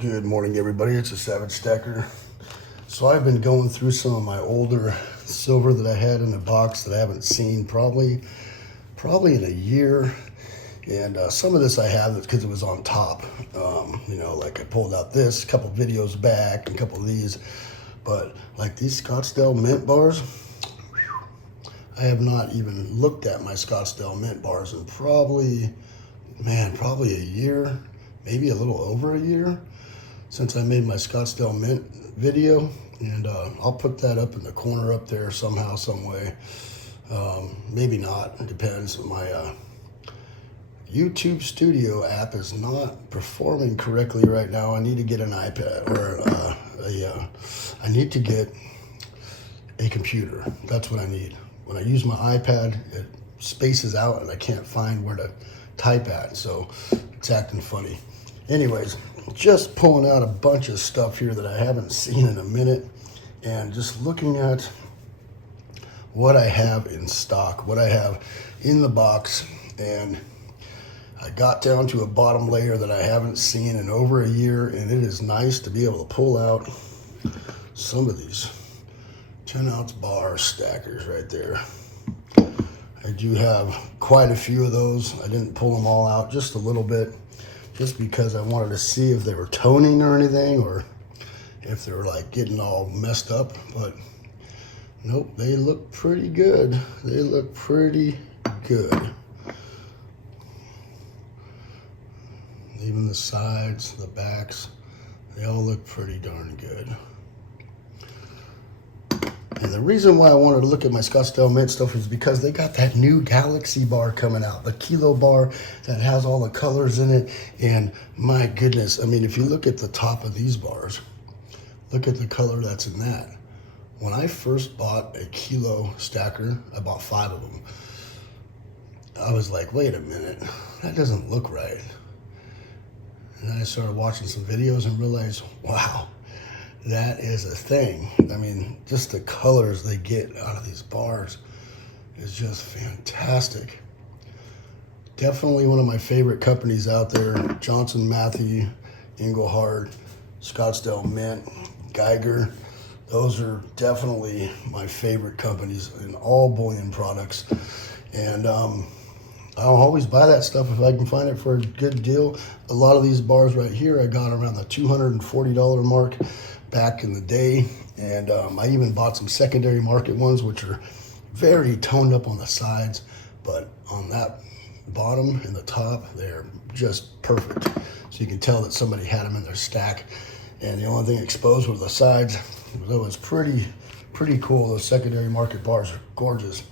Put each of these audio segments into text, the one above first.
Good morning, everybody. It's a Savagestacker. So I've been going through some of my older silver that I had in a box that I haven't seen probably in a year. And some of this I have because it was on top. Like I pulled out this a couple videos back and a couple of these. But like these Scottsdale mint bars, I have not even looked at my Scottsdale mint bars in probably a year, maybe a little over a year since I made my Scottsdale mint video. And I'll put that up in the corner up there somehow, some way. Maybe not, it depends. My YouTube Studio app is not performing correctly right now. I need to get an iPad or I need to get a computer. That's what I need. When I use my iPad, it spaces out and I can't find where to type at, so it's acting funny. Anyways, just pulling out a bunch of stuff here that I haven't seen in a minute and just looking at what I have in stock, what I have in the box. And I got down to a bottom layer that I haven't seen in over a year, and it is nice to be able to pull out some of these 10-ounce bar stackers right there. I do have quite a few of those. I didn't pull them all out, just a little bit, just because I wanted to see if they were toning or anything, or if they were like getting all messed up. But nope, they look pretty good. They look pretty good. Even the sides, the backs, they all look pretty darn good. And the reason why I wanted to look at my Scottsdale mint stuff is because they got that new Galaxy bar coming out, the kilo bar that has all the colors in it. And my goodness, I mean, if you look at the top of these bars, look at the color that's in that. When I first bought a kilo stacker, I bought 5 of them. I was like, wait a minute, that doesn't look right. And then I started watching some videos and realized, wow, that is a thing. I mean, just the colors they get out of these bars is just fantastic. Definitely one of my favorite companies out there. Johnson Matthey, Engelhard, Scottsdale Mint, Geiger. Those are definitely my favorite companies in all bullion products. And I'll always buy that stuff if I can find it for a good deal. A lot of these bars right here I got around the $240 mark back in the day. And I even bought some secondary market ones, which are very toned up on the sides, but on that bottom and the top, they're just perfect. So you can tell that somebody had them in their stack. And the only thing exposed were the sides. It was pretty cool. Those secondary market bars are gorgeous.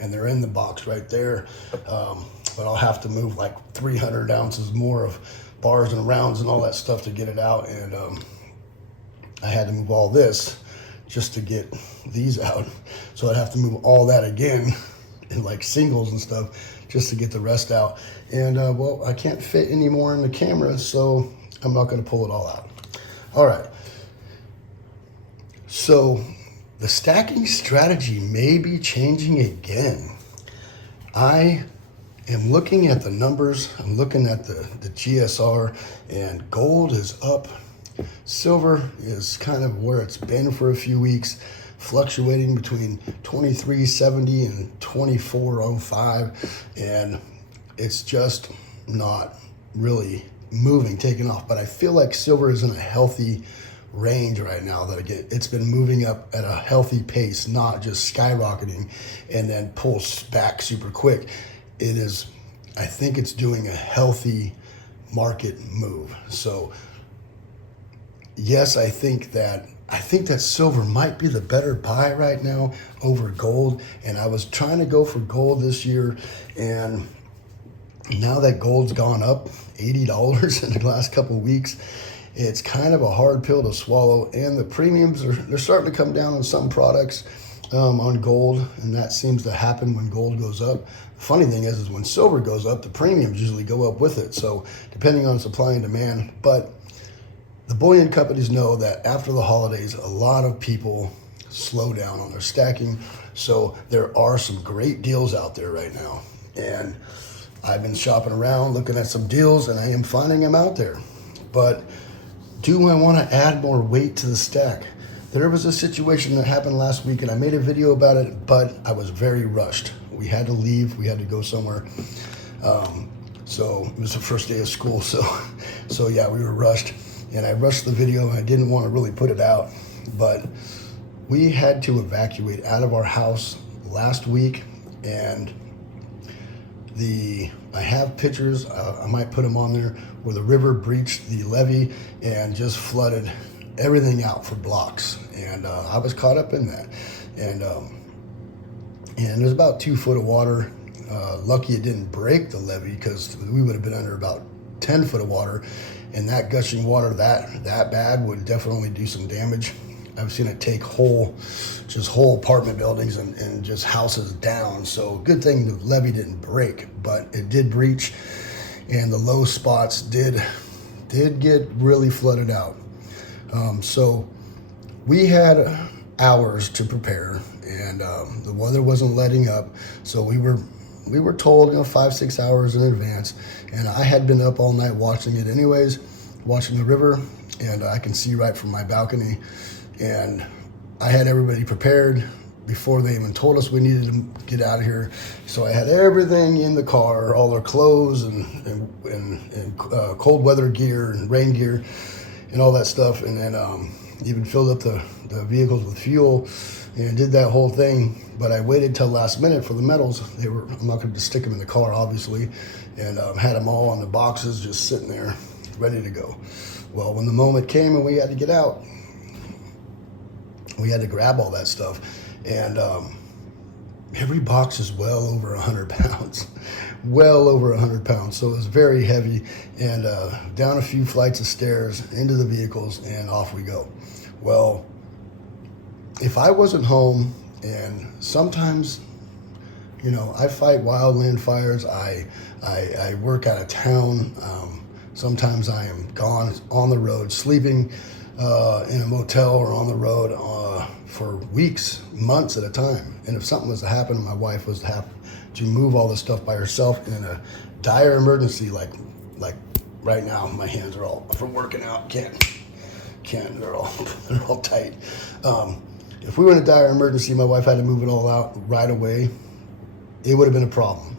And they're in the box right there. But I'll have to move like 300 ounces more of bars and rounds and all that stuff to get it out. And I had to move all this just to get these out. So I'd have to move all that again in like singles and stuff just to get the rest out. And well, I can't fit any more in the camera, so I'm not gonna pull it all out. All right. So the stacking strategy may be changing again. I am looking at the numbers. I'm looking at the GSR, and gold is up. Silver is kind of where it's been for a few weeks, fluctuating between 23.70 and 24.05, and it's just not really moving, taking off. But I feel like silver is in a healthy range right now, that again, it's been moving up at a healthy pace, not just skyrocketing and then pulls back super quick. It is, I think it's doing a healthy market move. So yes, I think that silver might be the better buy right now over gold. And I was trying to go for gold this year, and now that gold's gone up $80 in the last couple of weeks, it's kind of a hard pill to swallow. And the premiums they're starting to come down on some products on gold, and that seems to happen when gold goes up. The funny thing is when silver goes up, the premiums usually go up with it. So depending on supply and demand. But the bullion companies know that after the holidays, a lot of people slow down on their stacking. So there are some great deals out there right now. And I've been shopping around, looking at some deals, and I am finding them out there. But do I want to add more weight to the stack? There was a situation that happened last week, and I made a video about it, but I was very rushed. We had to leave. We had to go somewhere. So it was the first day of school. So yeah, we were rushed, and I rushed the video, and I didn't want to really put it out. But we had to evacuate out of our house last week, and I have pictures, I might put them on there, where the river breached the levee and just flooded everything out for blocks. And I was caught up in that. And there's about 2 foot of water. Lucky it didn't break the levee, because we would have been under about 10 foot of water. And that gushing water that bad would definitely do some damage. I've seen it take whole apartment buildings and just houses down. So good thing the levee didn't break, but it did breach, and the low spots did get really flooded out. So we had hours to prepare, and the weather wasn't letting up. So we were told, 5-6 hours in advance, and I had been up all night watching it anyways, watching the river, and I can see right from my balcony. And I had everybody prepared before they even told us we needed to get out of here. So I had everything in the car, all our clothes and cold weather gear and rain gear and all that stuff. And then even filled up the vehicles with fuel and did that whole thing. But I waited till last minute for the metals. I'm not going to just stick them in the car, obviously, and had them all on the boxes just sitting there ready to go. Well, when the moment came and we had to get out, we had to grab all that stuff, and every box is well over 100 pounds, well over 100 pounds. So it was very heavy, and down a few flights of stairs into the vehicles, and off we go. Well, if I wasn't home, and sometimes, I fight wildland fires. I work out of town. Sometimes I am gone on the road, sleeping in a motel or on the road for weeks, months at a time. And if something was to happen, my wife was to have to move all this stuff by herself in a dire emergency, like right now, my hands are all, from working out, can't, they're all tight. If we were in a dire emergency, my wife had to move it all out right away, it would have been a problem.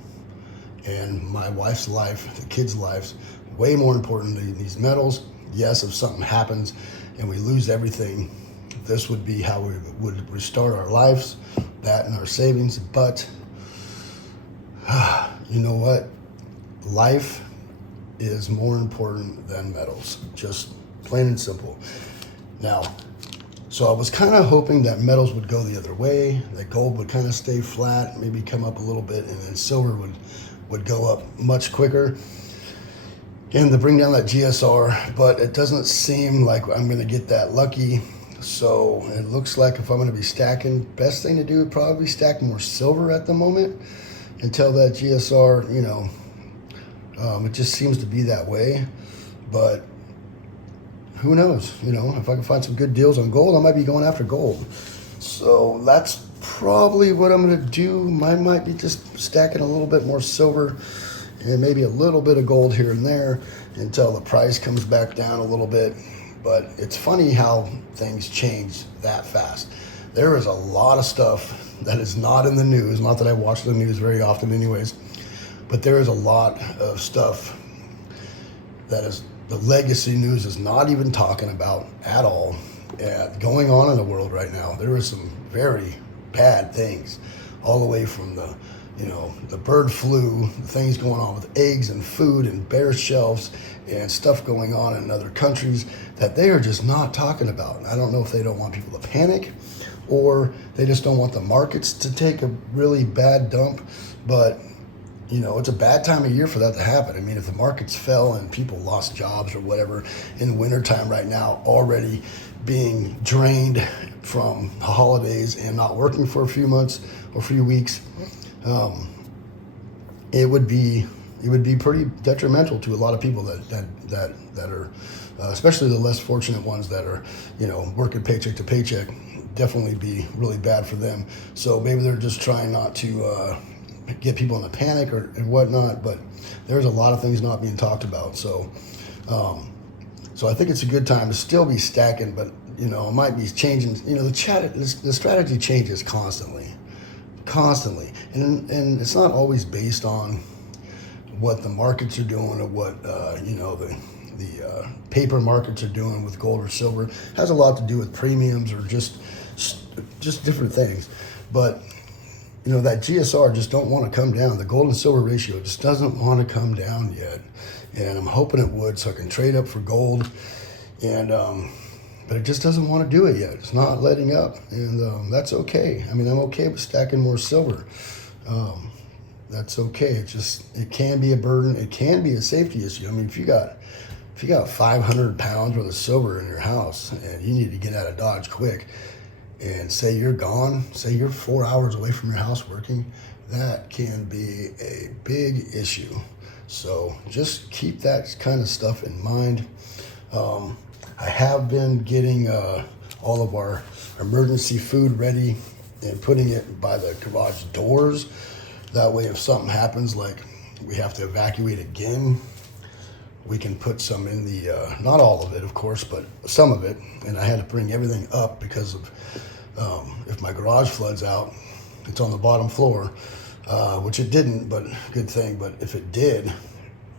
And my wife's life, the kids' lives, way more important than these metals. Yes, if something happens and we lose everything, this would be how we would restart our lives, that and our savings. But you know what? Life is more important than metals, just plain and simple. Now, so I was kind of hoping that metals would go the other way, that gold would kind of stay flat, maybe come up a little bit, and then silver would go up much quicker, and to bring down that GSR, but it doesn't seem like I'm going to get that lucky. So it looks like if I'm going to be stacking, best thing to do would probably stack more silver at the moment until that GSR, it just seems to be that way. But who knows? If I can find some good deals on gold, I might be going after gold. So that's probably what I'm going to do. I might be just stacking a little bit more silver and maybe a little bit of gold here and there until the price comes back down a little bit. But it's funny how things change that fast. There is a lot of stuff that is not in the news. Not that I watch the news very often anyways, but there is a lot of stuff that is the legacy news is not even talking about at all going on in the world right now. There are some very bad things, all the way from the bird flu, the things going on with eggs and food and bare shelves and stuff going on in other countries that they are just not talking about. And I don't know if they don't want people to panic or they just don't want the markets to take a really bad dump. But, it's a bad time of year for that to happen. I mean, if the markets fell and people lost jobs or whatever in the wintertime right now, already being drained from the holidays and not working for a few months or a few weeks, it would be pretty detrimental to a lot of people that are, especially the less fortunate ones that are, working paycheck to paycheck. Definitely be really bad for them. So maybe they're just trying not to get people in a panic or and whatnot. But there's a lot of things not being talked about. So So I think it's a good time to still be stacking, but you know, it might be changing. You know, the strategy changes constantly, and it's not always based on what the markets are doing or what you know, the paper markets are doing with gold or silver. It has a lot to do with premiums or just different things. But you know, that GSR just don't want to come down. The gold and silver ratio just doesn't want to come down yet, and I'm hoping it would, so I can trade up for gold. And but it just doesn't want to do it yet. It's not letting up, and that's okay. I mean, I'm okay with stacking more silver. That's okay. It can be a burden. It can be a safety issue. I mean, if you got 500 pounds worth of silver in your house and you need to get out of Dodge quick, and say you're gone, say you're 4 hours away from your house working, that can be a big issue. So just keep that kind of stuff in mind. I have been getting all of our emergency food ready and putting it by the garage doors. That way, if something happens, like we have to evacuate again, we can put some in the, not all of it, of course, but some of it. And I had to bring everything up because of, if my garage floods out, it's on the bottom floor, which it didn't, but good thing. But if it did,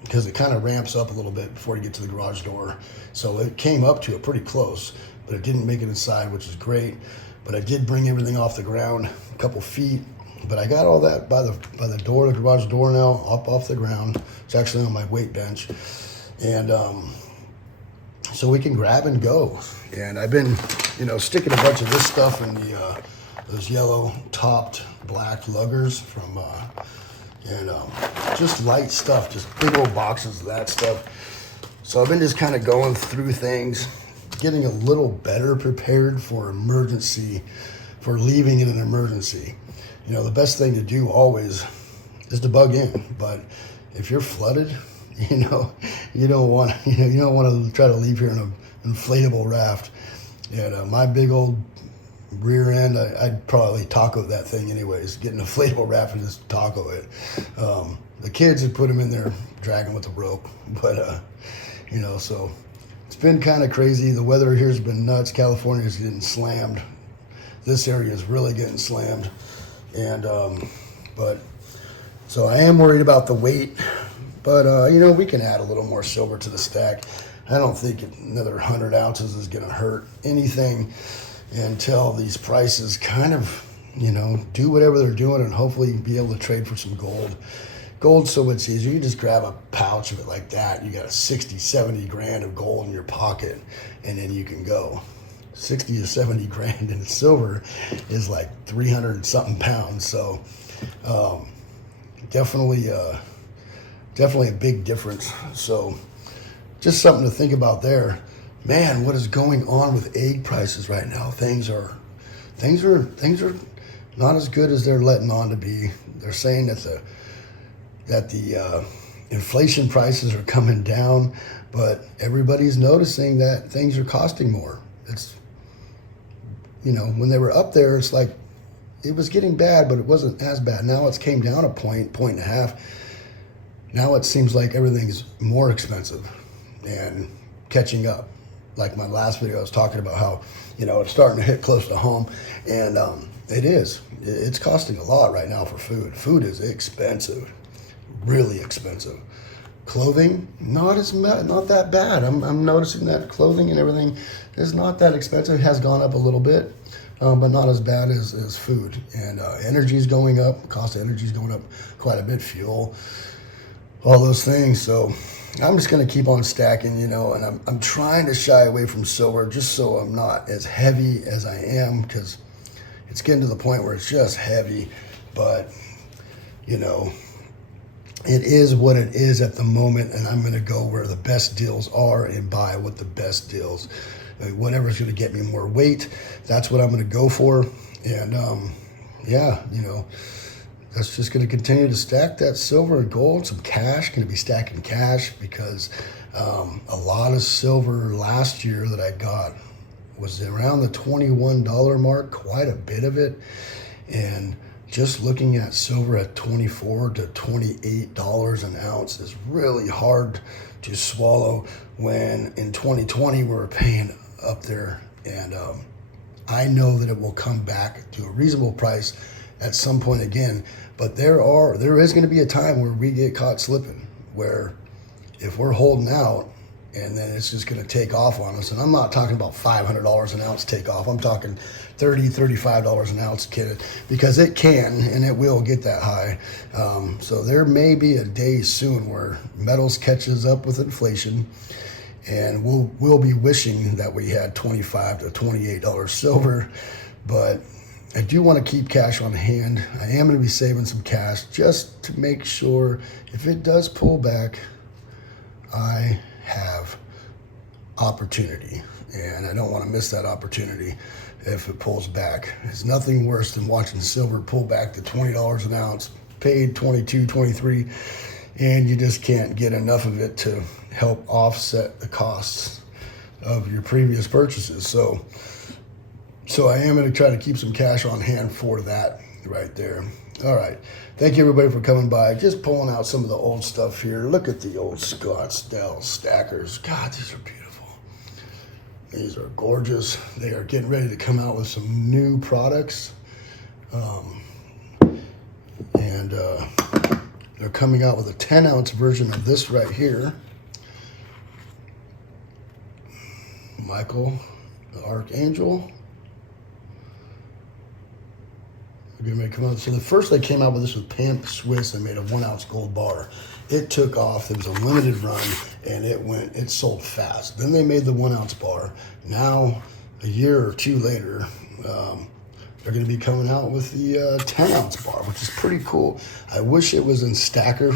because it kind of ramps up a little bit before you get to the garage door. So it came up to it pretty close, but it didn't make it inside, which is great. But I did bring everything off the ground a couple feet. But I got all that by the door, the garage door now, up off the ground. It's actually on my weight bench. And so we can grab and go. And I've been, you know, sticking a bunch of this stuff in the those yellow topped black luggers from just light stuff, just big old boxes of that stuff. So I've been just kind of going through things, getting a little better prepared for leaving in an emergency. You know, the best thing to do always is to bug in. But if you're flooded, you know, you don't want to try to leave here in an inflatable raft. And my big old rear end, I'd probably taco that thing anyways. Get an inflatable raft and just taco it. The kids would put them in there, drag them with a rope. But you know, so it's been kind of crazy. The weather here's been nuts. California's getting slammed. This area is really getting slammed. And but so I am worried about the weight. But you know, we can add a little more silver to the stack. I don't think another 100 ounces is going to hurt anything until these prices kind of, you know, do whatever they're doing, and hopefully be able to trade for some gold. Gold's so much easier. You just grab a pouch of it like that. You got a 60, 70 grand of gold in your pocket, and then you can go. 60 to 70 grand in silver is like 300 and something pounds. So definitely a big difference. So just something to think about there. Man, what is going on with egg prices right now? Things are not as good as they're letting on to be. They're saying that the inflation prices are coming down, but everybody's noticing that things are costing more. It's, you know, when they were up there, it's like it was getting bad, but it wasn't as bad. Now it's came down a point and a half. Now it seems like everything's more expensive and catching up. Like my last video, I was talking about how, you know, it's starting to hit close to home, and it is. It's costing a lot right now for food. Food is expensive, really expensive. Clothing, not that bad. I'm noticing that clothing and everything is not that expensive. It has gone up a little bit, but not as bad as food. And energy is going up. Cost of energy is going up quite a bit. Fuel, all those things. So I'm just going to keep on stacking, you know, and I'm trying to shy away from silver just so I'm not as heavy as I am, because it's getting to the point where it's just heavy. But, you know, it is what it is at the moment, and I'm going to go where the best deals are and buy what the best deals. Whatever's going to get me more weight, that's what I'm going to go for. And, yeah, you know, that's just going to continue to stack that silver and gold. Some cash, going to be stacking cash, because a lot of silver last year that I got was around the $21 mark, quite a bit of it. And just looking at silver at $24 to $28 an ounce is really hard to swallow when in 2020 we were paying up there. And I know that it will come back to a reasonable price at some point again, but there is going to be a time where we get caught slipping, where if we're holding out and then it's just going to take off on us. And I'm not talking about $500 an ounce take off. I'm talking $30, $35 an ounce, kid, because it can and it will get that high. So there may be a day soon where metals catches up with inflation, and we'll be wishing that we had $25 to $28 silver. But I do want to keep cash on hand. I am going to be saving some cash just to make sure if it does pull back, I have opportunity, and I don't want to miss that opportunity if it pulls back. It's nothing worse than watching silver pull back to $20 an ounce, paid 22, 23, and you just can't get enough of it to help offset the costs of your previous purchases. So I am going to try to keep some cash on hand for that right there. All right. Thank you, everybody, for coming by. Just pulling out some of the old stuff here. Look at the old Scottsdale stackers. God, these are beautiful. These are gorgeous. They are getting ready to come out with some new products. They're coming out with a 10-ounce version of this right here. Michael, the Archangel. They're going to come out. So the first they came out with this was Pamp Swiss and made a 1-ounce gold bar. It took off. It was a limited run, and it sold fast. Then they made the 1-ounce bar. Now, a year or two later, they're going to be coming out with the 10-ounce bar, which is pretty cool. I wish it was in stacker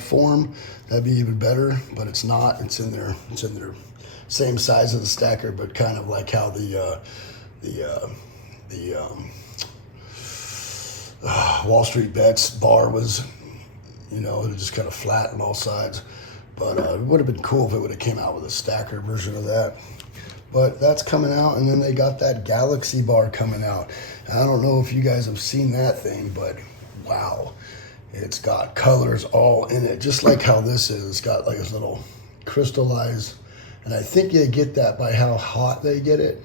form. That'd be even better, but it's not. It's in their same size as the stacker, but kind of like how the Wall Street Bets bar was, it was just kind of flat on all sides. But it would have been cool if it would have came out with a stacker version of that. But that's coming out, and then they got that Galaxy bar coming out. I don't know if you guys have seen that thing, but wow. It's got colors all in it, just like how this is. It's got like this little crystallized, and I think you get that by how hot they get it.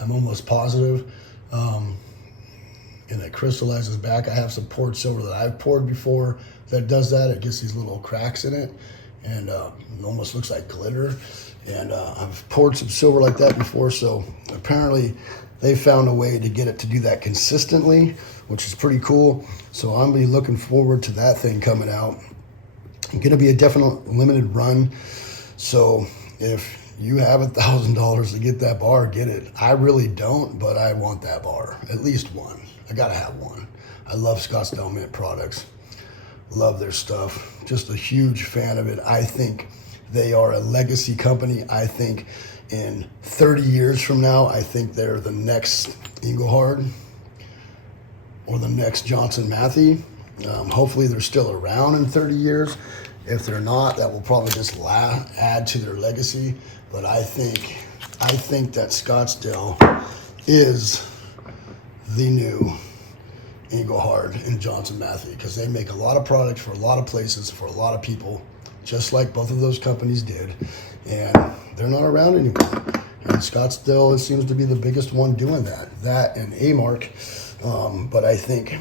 I'm almost positive. And it crystallizes back. I have some poured silver that I've poured before that does that. It gets these little cracks in it, and it almost looks like glitter. And I've poured some silver like that before, so apparently they found a way to get it to do that consistently, which is pretty cool. So I'm going to be looking forward to that thing coming out. It's going to be a definite limited run. So if you have $1,000 to get that bar, get it. I really don't, but I want that bar, at least one. I gotta have one. I love Scottsdale Mint products. Love their stuff. Just a huge fan of it. I think they are a legacy company. I think in 30 years from now, I think they're the next Engelhard or the next Johnson Matthey. Hopefully they're still around in 30 years. If they're not, that will probably just add to their legacy. But I think that Scottsdale is the new Engelhard and Johnson Matthey, because they make a lot of products for a lot of places, for a lot of people, just like both of those companies did. And they're not around anymore. And Scottsdale seems to be the biggest one doing that. That and A-Mark. But I think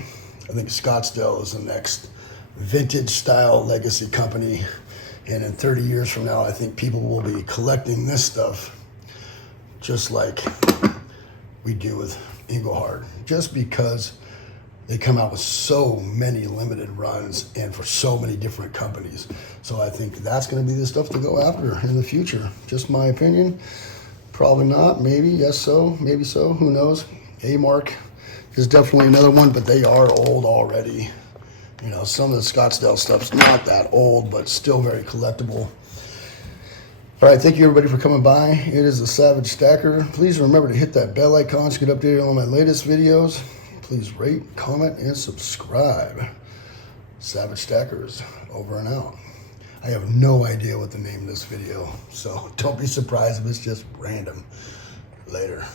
Scottsdale is the next vintage style legacy company. And in 30 years from now, I think people will be collecting this stuff just like we do with Engelhard, just because they come out with so many limited runs and for so many different companies. So I think that's going to be the stuff to go after in the future. Just my opinion. Probably not. Maybe. Yes, so. Maybe so. Who knows? A-Mark is definitely another one, but they are old already. Some of the Scottsdale stuff's not that old, but still very collectible. All right, thank you everybody for coming by. It is the Savagestacker. Please remember to hit that bell icon to get updated on my latest videos. Please rate, comment, and subscribe. Savagestackers, over and out. I have no idea what the name of this video, so don't be surprised if it's just random. Later.